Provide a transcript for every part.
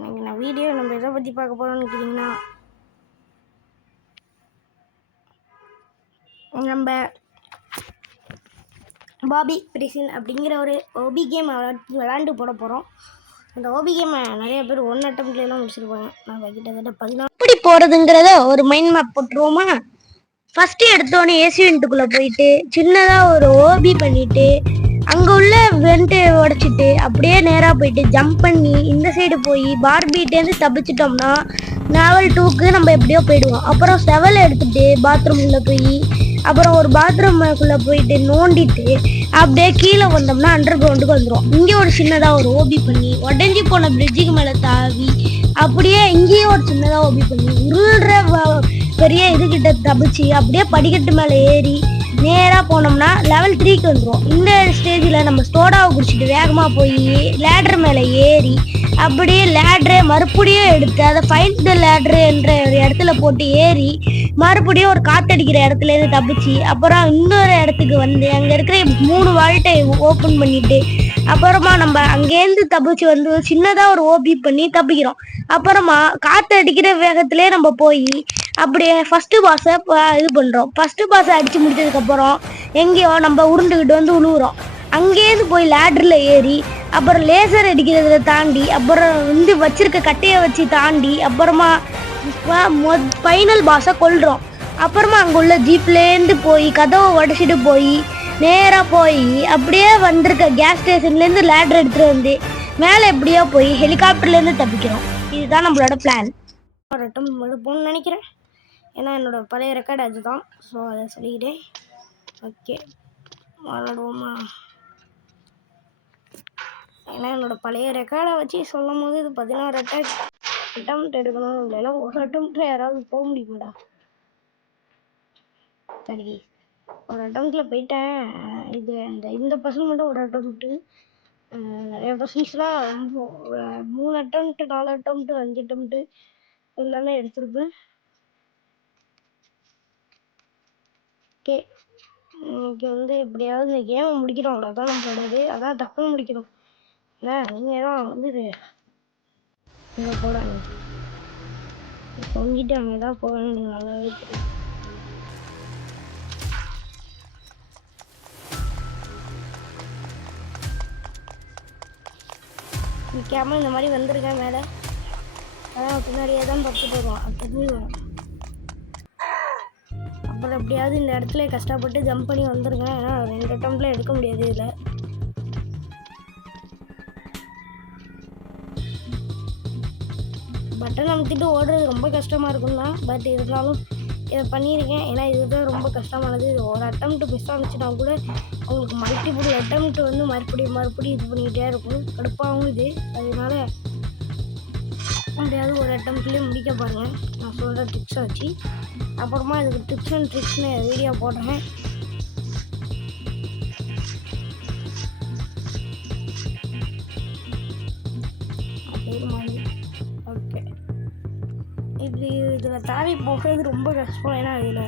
நான் வீடியோ நம்ம எதை பற்றி பார்க்க போகிறோம்னு கேட்டிங்கன்னா, நம்ம பாபி பிரிசின் அப்படிங்கிற ஒரு ஓபி கேம் விளாண்டு போட போகிறோம். அந்த ஓபி கேமை நிறைய பேர் ஒன் அட்டம்ப்ட்லாம் முடிச்சிருப்பாங்க. நம்ம கிட்டத்தட்ட 14 எப்படி போகிறதுங்கிறத ஒரு மைண்ட் மேப் போட்டுருவோமா? ஃபஸ்ட்டு எடுத்தோடனே ஏசி வெண்ட்டுக்குள்ளே போயிட்டு சின்னதாக ஒரு ஓபி பண்ணிவிட்டு அங்கே உள்ள வெண்ட்டு உடச்சிட்டு அப்படியே நேராக போயிட்டு ஜம்ப் பண்ணி இந்த சைடு போய் பார்பீட்டேருந்து தப்பிச்சிட்டோம்னா லெவல் 2க்கு நம்ம எப்படியோ போயிடுவோம். அப்புறம் செவலை எடுத்துகிட்டு பாத்ரூம்குள்ளே போய் அப்புறம் ஒரு பாத்ரூமுக்குள்ளே போயிட்டு நோண்டிட்டு அப்படியே கீழே வந்தோம்னா அண்டர் கிரவுண்டுக்கு வந்துடும். இங்கே ஒரு சின்னதாக ஒரு ஓபி பண்ணி உடஞ்சி போன பிரிட்ஜுக்கு மேலே தாவி அப்படியே இங்கேயும் ஒரு சின்னதாக ஓபி பண்ணி உருள்ற பெரிய இதுகிட்ட தப்பிச்சு அப்படியே படிக்கட்டு மேலே ஏறி நேராக போனோம்னா லெவல் 3க்கு வந்துடும். இந்த ஸ்டேஜில் நம்ம சோடாவை குடிச்சிட்டு வேகமாக போய் லேட்ரு மேலே ஏறி அப்படியே லேட்ரு மறுபடியும் எடுத்து அதை ஃபைண்ட் த லேட்ரு என்ற ஒரு இடத்துல போட்டு ஏறி மறுபடியும் ஒரு காற்றடிக்கிற இடத்துலேருந்து தப்பிச்சு அப்புறம் இன்னொரு இடத்துக்கு வந்து அங்கே இருக்கிற 3 வால்ட்டை ஓப்பன் பண்ணிட்டு அப்புறமா நம்ம அங்கேருந்து தப்பிச்சு வந்து சின்னதாக ஒரு ஓபி பண்ணி தப்பிக்கிறோம். அப்புறமா காற்று அடிக்கிற வேகத்திலே நம்ம போய் அப்படியே ஃபஸ்ட்டு பாஸை இது பண்ணுறோம். ஃபஸ்ட்டு பாஸை அடித்து முடிச்சதுக்கப்புறம் எங்கேயோ நம்ம உருண்டுக்கிட்டு வந்து உழுவுறோம். அங்கேருந்து போய் லேட்ரில் ஏறி அப்புறம் லேசர் அடிக்கிறத தாண்டி அப்புறம் வந்து வச்சிருக்க கட்டையை வச்சு தாண்டி அப்புறமா ஃபைனல் பாஸை கொல்றோம். அப்புறமா அங்கே உள்ள ஜீப்லேருந்து போய் கதவை உடச்சிட்டு போய் நேராக போய் அப்படியே வந்திருக்க கேஸ் ஸ்டேஷன்லேருந்து லேட்ரு எடுத்துகிட்டு வந்து மேலே எப்படியோ போய் ஹெலிகாப்டர்லேருந்து தப்பிக்கிறோம். இதுதான் நம்மளோட பிளான். ஒரு அட்டம் போகணும்னு நினைக்கிறேன். ஏன்னா என்னோடய பழைய ரெக்கார்டு அதுதான். ஸோ அதை சொல்லிக்கிட்டேன். ஓகே, விளாடுவோமா? ஏன்னா என்னோடய பழைய ரெக்கார்டை வச்சு சொல்லும் போது இது 16 அட்டம் எடுக்கணும். இல்லைன்னா ஒரு அட்டம்ப்டில் யாராவது போக முடியுமாடா? சரி, ஒரு அட்டம்ப்டில் போயிட்டேன். இது இந்த பசங்க மட்டும் ஒரு அட்டம்ப்ட்டு, நிறைய பசங்கஸ்லாம் 3 அட்டம்ப்ட்டு 4 அட்டம்ப்ட்டு 5 அட்டம்ப்ட்டு எல்லாமே எடுத்திருப்பேன். ஓகே, இன்னைக்கு வந்து எப்படியாவது இந்த கேமை முடிக்கிறோம். அதான் நம்மளோடது. அதான் டக்குன்னு முடிக்கணும். இல்லை நீங்கள் தான் வந்து இங்கே போடாங்க தொங்கிட்டு அங்கே தான் போகணும். நல்லாவே தெரியும். நிற்காம இந்த மாதிரி வந்திருக்கேன் மேலே. அதான் பின்னாடியே தான் பத்து போடுவோம். அப்படி வரும். அப்புறம் எப்படியாவது இந்த இடத்துல கஷ்டப்பட்டு ஜம்ப் பண்ணி வந்துருங்க. ஏன்னா 2 அட்டம்ப்டில் எடுக்க முடியாது. இதில் பட்டன் அமுத்திட்டு ஓடுறது ரொம்ப கஷ்டமாக இருக்கும் தான். பட் இருந்தாலும் இதை பண்ணியிருக்கேன். ஏன்னா இதுதான் ரொம்ப கஷ்டமானது. ஒரு அட்டம்ப்ட் மிஸ் ஆனிச்சுன்னா கூட உங்களுக்கு மல்டிபிள் அட்டம்ப்ட் வந்து மறுபடியும் இது பண்ணிக்கிட்டே இருக்கும். கடுப்பாகவும் இது. அதனால எப்படியாவது ஒரு அட்டம்ப்ட்லேயே முடிக்க பாருங்கள். நான் சொல்கிற ட்ரிக்ஸை வச்சு அப்புறமா இதுக்கு டிப்ஸ் அண்ட் ட்ரிக்ஸ்னு வீடியோ போடுறேன். ஓகே, இப்படி இதில் தாவி போகிறது ரொம்ப கஷ்டம். ஏன்னா இதில்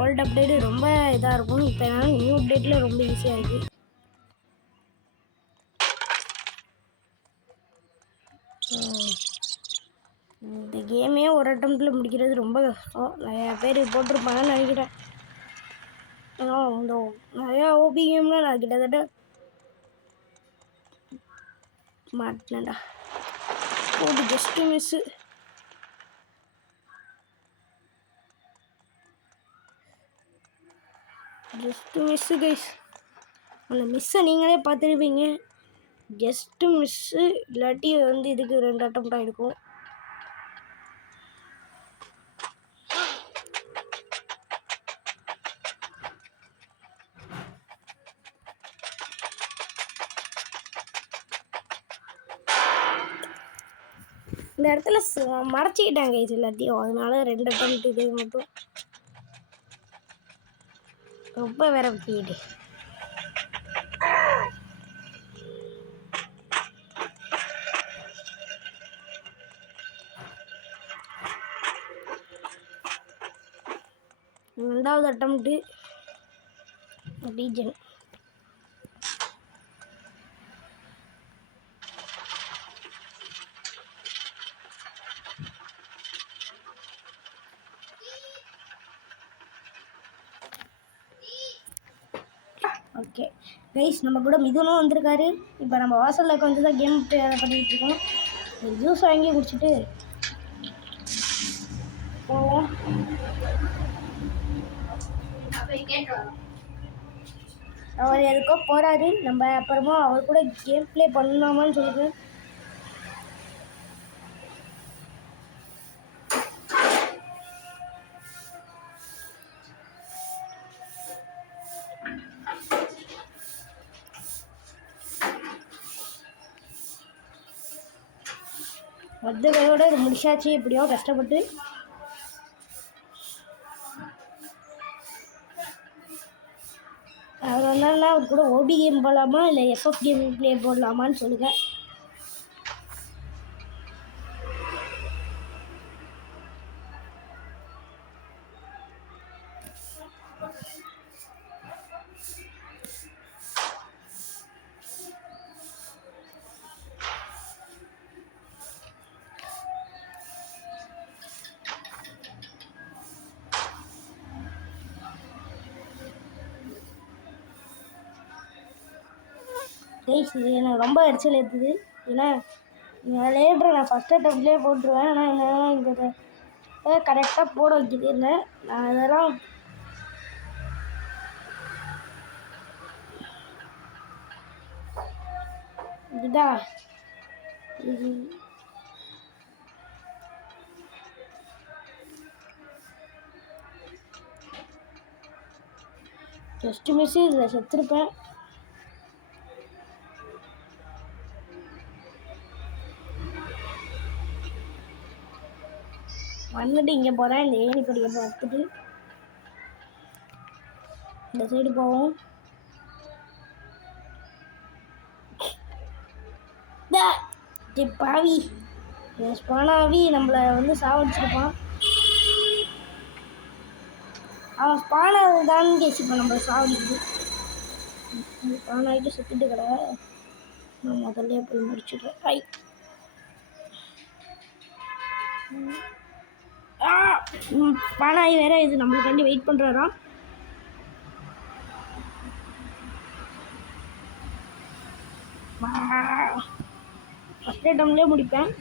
ஓல்டு அப்டேட்டு ரொம்ப இதாக இருக்கும். இப்போ என்னால் நியூ அப்டேட்டில் ரொம்ப ஈஸியாக இருக்குது. இந்த கேமே ஒரு அட்டம்ப்டில் முடிக்கிறது ரொம்ப கஷ்டம். நிறையா பேர் போட்டிருப்பாங்கன்னு நினைக்கிறேன். ஏன்னா இந்த நிறையா ஓபி கேமில் நான் கிட்டத்தட்ட மாட்டினேன்டா. போட்டு ஜஸ்ட்டு மிஸ்ஸு கைஸ். அந்த மிஸ்ஸை நீங்களே பார்த்துருப்பீங்க. ஜஸ்ட்டு மிஸ்ஸு, இல்லாட்டி வந்து இதுக்கு 2 அட்டம்ப்ட் ஆகிருக்கும். இந்த இடத்துல மறைச்சிக்கிட்டாங்க இது எல்லாத்தையும். அதனால 2 அட்டம்ப்ட் இது மட்டும் ரொம்ப வேற வச்சுக்கிட்டு. ரெண்டாவது அட்டம்ப்ட்டு ரீஜன். ஓகே கைஸ், நம்ம கூட மிதுனும் வந்திருக்காரு. இப்போ நம்ம வாசலில் வந்து தான் கேம் பண்ணிகிட்டு இருக்கோம். ஒரு ஜூஸ் வாங்கி குடிச்சிட்டு போவோம். அவர் எதுக்கோ போகிறாரு. நம்ம அப்புறமா அவர் கூட கேம் ப்ளே பண்ணலாமான்னு சொல்லிட்டு வந்ததோட இது முடிச்சாச்சு. எப்படியோ கஷ்டப்பட்டு அவர் வந்தாருன்னா அவர் கூட ஓபி கேம் போடலாமா இல்லை எஃப்எஃப் கேம் ப்ளே போடலாமான்னு சொல்லுங்கள். இது எனக்கு ரொம்ப எரிச்சல் ஏற்றுது. ஏன்னா லேட்ரு நான் ஃபஸ்ட்டு அட்டம்ப்ட்லேயே போட்டுருவேன். ஆனால் என்னால் இந்த கரெக்டாக போட வைக்கிது இல்லை. நான் இதெல்லாம் இதா இது ஜஸ்ட் மிஸ். இதில் செத்துருப்பேன். வந்துட்டு இங்கே போகிறேன். இந்த ஏணி படிக்க பார்த்துட்டு இந்த சைடு போவோம். பாவி ஸ்பானாவி நம்மளை வந்து சாவடிச்சிருப்பான். அவன் ஸ்பானாக தான் கேஸ். இப்போ நம்ம சாவடிக்குது. ஸ்பானாகிட்டு சுற்றிட்டு கடை நான் முதல்ல போய் முடிச்சுடுறேன். ஐ பானாயி வேற இது நம்மளுக்காண்டி வெயிட் பண்ணுறாராம். ஃபஸ்ட் ஐட்டம்லேயே முடிப்பேன்.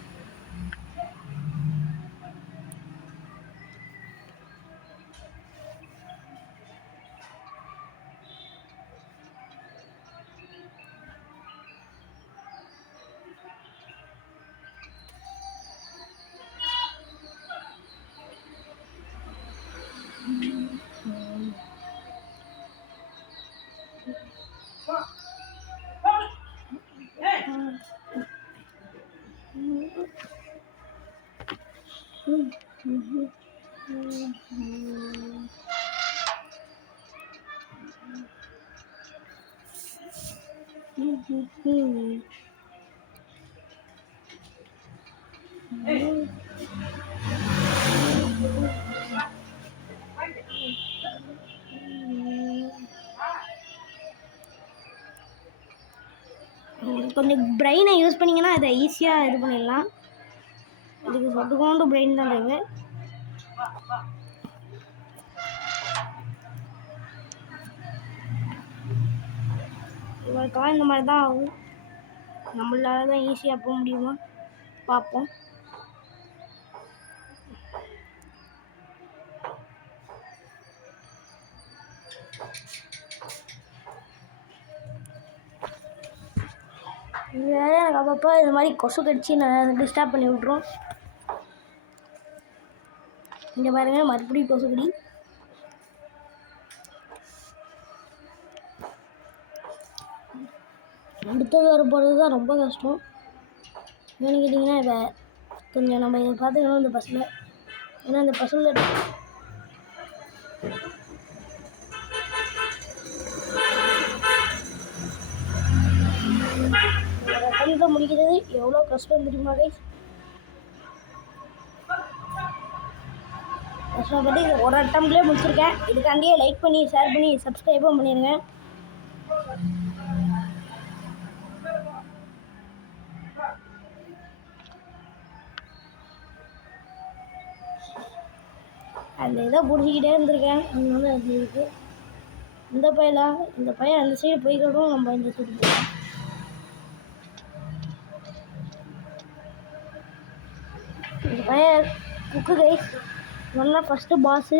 கொஞ்சம் பிரெயினை யூஸ் பண்ணிங்கன்னா அதை ஈஸியாக இது பண்ணிடலாம். இதுக்கு சொட்டுக்கோண்டு பிரெயின் தான் தேவை. இவருக்கெல்லாம் இந்த மாதிரி தான் ஆகும். நம்மளால தான் ஈஸியாக போக முடியுமா பார்ப்போம். வேறு எனக்கு அப்பப்போ இது மாதிரி கொசு கடிச்சு நான் டிஸ்டர்ப் பண்ணி விட்ருவோம். இங்கே பாருங்க, மறுபடியும் கொசு கடி. அடுத்தது வர போகிறது தான் ரொம்ப கஷ்டம். ஏன்னு கேட்டிங்கன்னா இதை கொஞ்சம் நம்ம இதை பார்த்துக்கணும் இந்த பஸ்ஸில். ஏன்னா இந்த பஸ்ஸில் அட்டம்ப்ட் முடிக்கிறது எவ்வளோ கஷ்டம் தெரியுமா கைஸ்? கஷ்டப்பட்டு இது ஒரு அட்டம்ப்ட்லேயே முடிச்சிருக்கேன். இதுக்காண்டியே லைக் பண்ணி ஷேர் பண்ணி சப்ஸ்கிரைபும் பண்ணிடுங்க. அந்த இதை பிடிச்சிக்கிட்டே இருந்திருக்கேன். அதனால அது இருக்குது. இந்த பையன் அந்த சைடு போய்க்கிறோம், நம்ம இந்த சைடு போயிடும். இந்த பையன் குக்கு கைஸ் நல்லா ஃபஸ்ட்டு பாஸு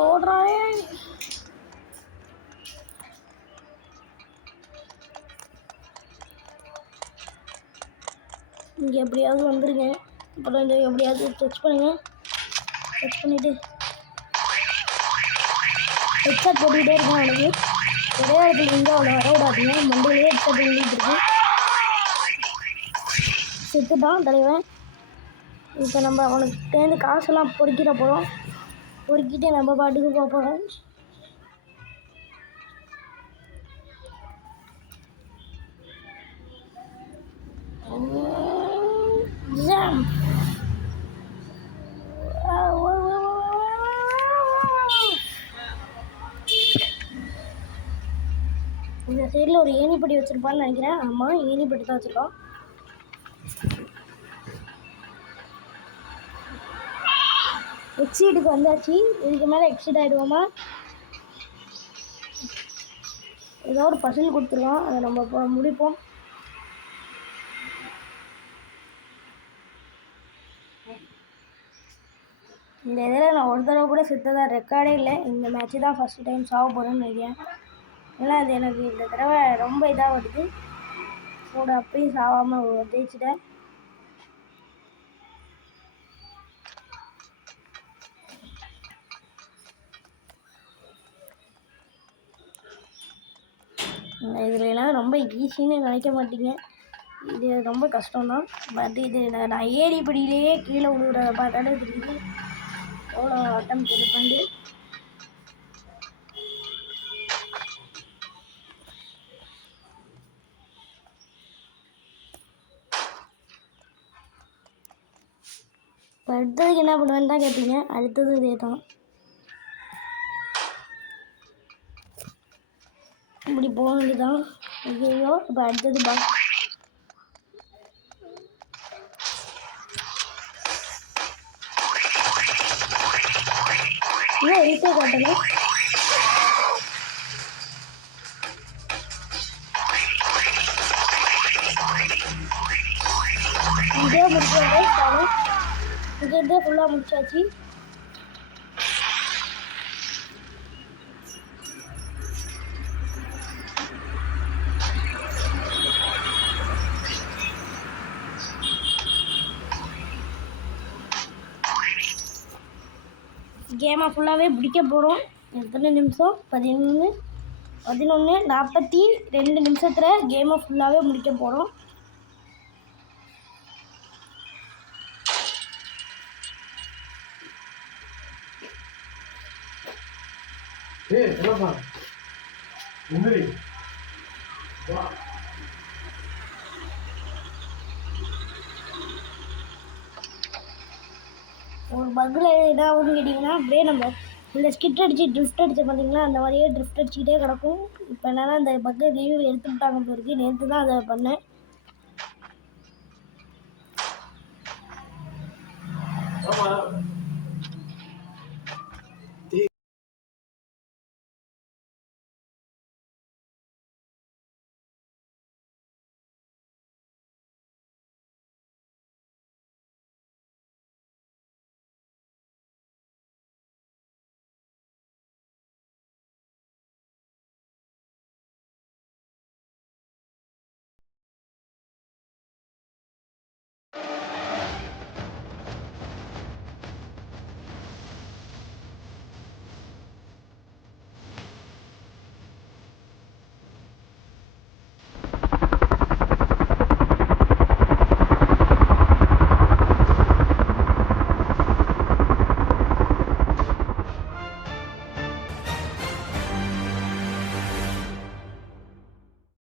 ஓடுறாயே. இங்கே எப்படியாவது வந்துருங்க. அப்புறம் இந்த எப்படியாவது டச் பண்ணுங்கள். டச் பண்ணிவிட்டு ஹெட்செட் போட்டுக்கிட்டே இருக்கேன். அவனுக்கு ஒரே இடத்துல இருந்து அவனை வர விடாதீங்க. மண்டையிலேயே ஹெட்செட் பண்ணிட்டு இருக்கேன். செத்துட்டான் தலைவன். இப்போ நம்ம அவனுக்கு தேர்ந்து காசெல்லாம் பொறுக்கிட போகிறோம். பொறுக்கிட்டு நம்ம பாட்டுக்கு போக போகிறோம். இந்த சைடில் ஒரு ஏணிப்படி வச்சுருப்பான்னு நினைக்கிறேன். ஆமாம், ஏணிப்படி தான் வச்சுருக்கோம். எக்ஸீடுக்கு வந்தாச்சு. இதுக்கு மேலே எக்ஸீட் ஆகிடுவோமா? ஏதோ ஒரு பசில் கொடுத்துருக்கோம், அதை நம்ம இப்போ முடிப்போம். இந்த இதில் நான் ஒரு தடவை கூட செத்ததாக ரெக்கார்டே இல்லை. இந்த மேட்ச்சு தான் ஃபஸ்ட்டு டைம் சாக போகிறேன்னு நினைக்கிறேன். ஏன்னா அது எனக்கு இந்த தடவை ரொம்ப இதாக வருது. கூட அப்பயும் சாகாமல் ஜெயிச்சிட்டேன். இதுலாம் ரொம்ப ஈஸின்னு நினைக்க மாட்டீங்க. இது ரொம்ப கஷ்டம்தான். பட் இது நான் ஏரிப்படியிலேயே கீழே விழுகிறத பார்த்தாலே தெரியுது எவ்வளோ அட்டம் பண்ணி. இப்போ அடுத்ததுக்கு என்ன பண்ணுவேன்னு தான் கேட்பீங்க. அடுத்தது இதே தான். இப்படி போக வேண்டியதான். ஐயோ, இப்போ அடுத்தது ஏன் இருக்கே காட்டல. இதே முடிச்சாங்க. இதே ஃபுல்லாக முடிச்சாச்சு. கேமை ஃபுல்லாகவே பிடிக்க போகிறோம். எத்தனை நிமிஷம்? 11:42 நிமிஷத்தில் கேமை ஃபுல்லாகவே முடிக்க போகிறோம். ஒரு பக்கில் என்ன ஆகுதுன்னு கேட்டிங்கன்னா, அப்படியே நம்ம இந்த ஸ்கிட் அடித்து ட்ரிஃப்ட் அடித்த பார்த்தீங்களா, அந்த மாதிரியே ட்ரிஃப்ட் அடிச்சுக்கிட்டே கிடக்கும். இப்போ என்னன்னா அந்த பக்கை ரிவ்யூ எடுத்து விட்டாங்க போயிருக்கு. நேற்று தான் அதை பண்ணேன்.